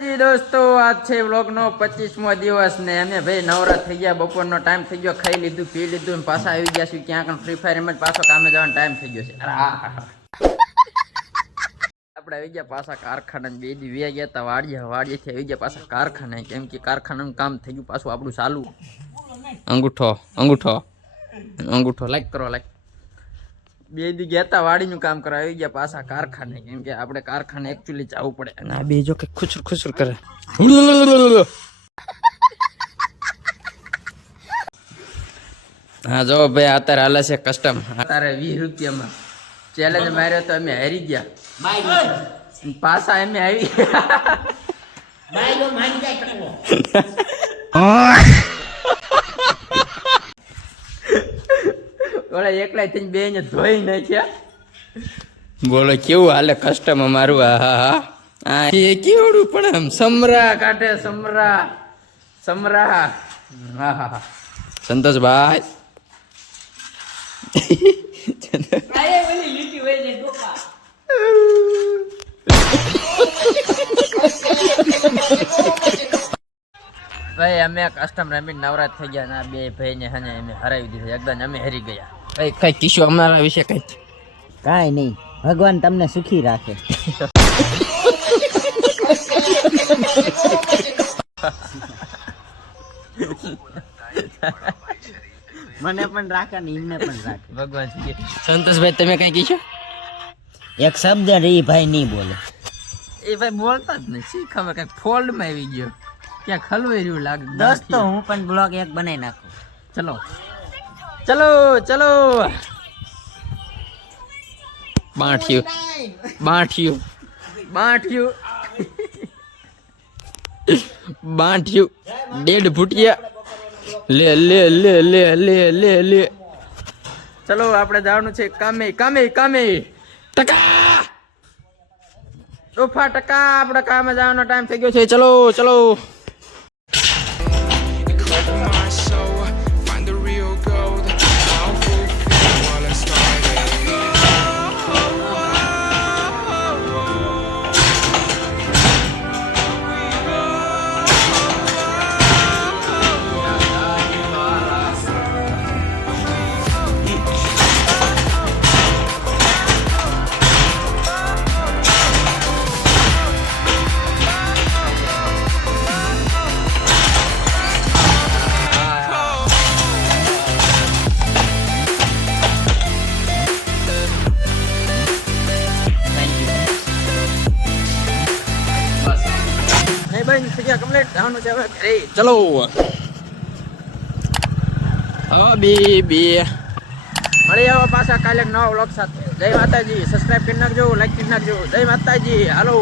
દોસ્તો આજ છે વ્લોગનો પચીસમો દિવસ ને અમે ભાઈ નવરા થઈ ગયા, બપોરનો ટાઈમ થઈ ગયો, ખાઈ લીધું, પી લીધું પાછા આવી ગયા છે ક્યાંક ફ્રી ફાયર એમ જ પાછો કામે જવાનો ટાઈમ થઈ ગયો છે. આપણે આવી ગયા પાછા કારખાના, બે દી વ્યા ગયા હતા વાડીએ, વાડીએથી આવી ગયા પાછા કારખાને, કેમ કારખાનાનું કામ થઈ પાછું આપણું ચાલુ. અંગૂઠો અંગૂઠો અંગૂઠો લાઈક કરો લાઈક બે દી ગયા હતા વાડીનું કામ કરવા આવી ગયા પાછા કારખાને. કેમ કે આપણે કારખાને એકચ્યુઅલી જવું પડે. અને આ બે જો કે ખુસર ખુસર કરે. હા જો ભાઈ અત્યારે હાલે છે કસ્ટમ અત્યારે વીસ રૂપિયામાં. ચેલેન્જ માર્યો તો અમે હારી ગયા. પાછા અમે આવી ઓલા એકલા થઈને બે ને ધોઈ નાખ્યા. બોલો કેવું હાલે કસ્ટમ અમારું હા હા. હા એ કેવડું પણ આમ સમરા કાઢે સમરા. સમરા. હા હા સંતોષભાઈ. ભાઈ અમે કસ્ટમ રમીને નવરાત થઈ ગયા ના બે ભાઈને હને અમે હરાવી દીધા. એકદમ અમે હરી ગયા. ભાઈ કઈ કિશો અમારા વિશે કઈ? કાંઈ નહીં. ભગવાન તમને સુખી રાખે. મને પણ રાખે ને એમને પણ રાખે. ભગવાન સંતોષભાઈ તમે કઈ કીધું એક શબ્દ રે ભાઈ નહીં બોલે. એ ભાઈ બોલતા જ નહીં. શી ખબર કઈ ફોલ્ડમાં આવી ગયો. ક્યાં ખલવાઈ રહ્યું લાગે. દસ તો હું પણ બ્લોગ એક બનાવી નાખું. ચલો. ચલો ચલો. બાંઠ્યું. બાંઠ્યું. બાંઠ્યું. બાંઠ્યું. ડેડ ફૂટિયા લે લે લે લે લે લે લે. ચલો, આપણે જવાનું છે કામે કામે કામે. ટકા! ડોફા ટકા. આપણે કામે જવાનો ટાઈમ થઈ ગયો છે. ચલો ચલો. નહીં થઈ ગયા કમ્પ્લીટ જવાનું છે હવે ઘરે. ચલો. હા બી બી. મળી આવો પાછા કાલે નવા વ્લોગ સાથે. જય માતાજી. સબસ્ક્રાઇબ કરી નાખજો લાઈક કરી નાખજો. જય માતાજી. હાલો.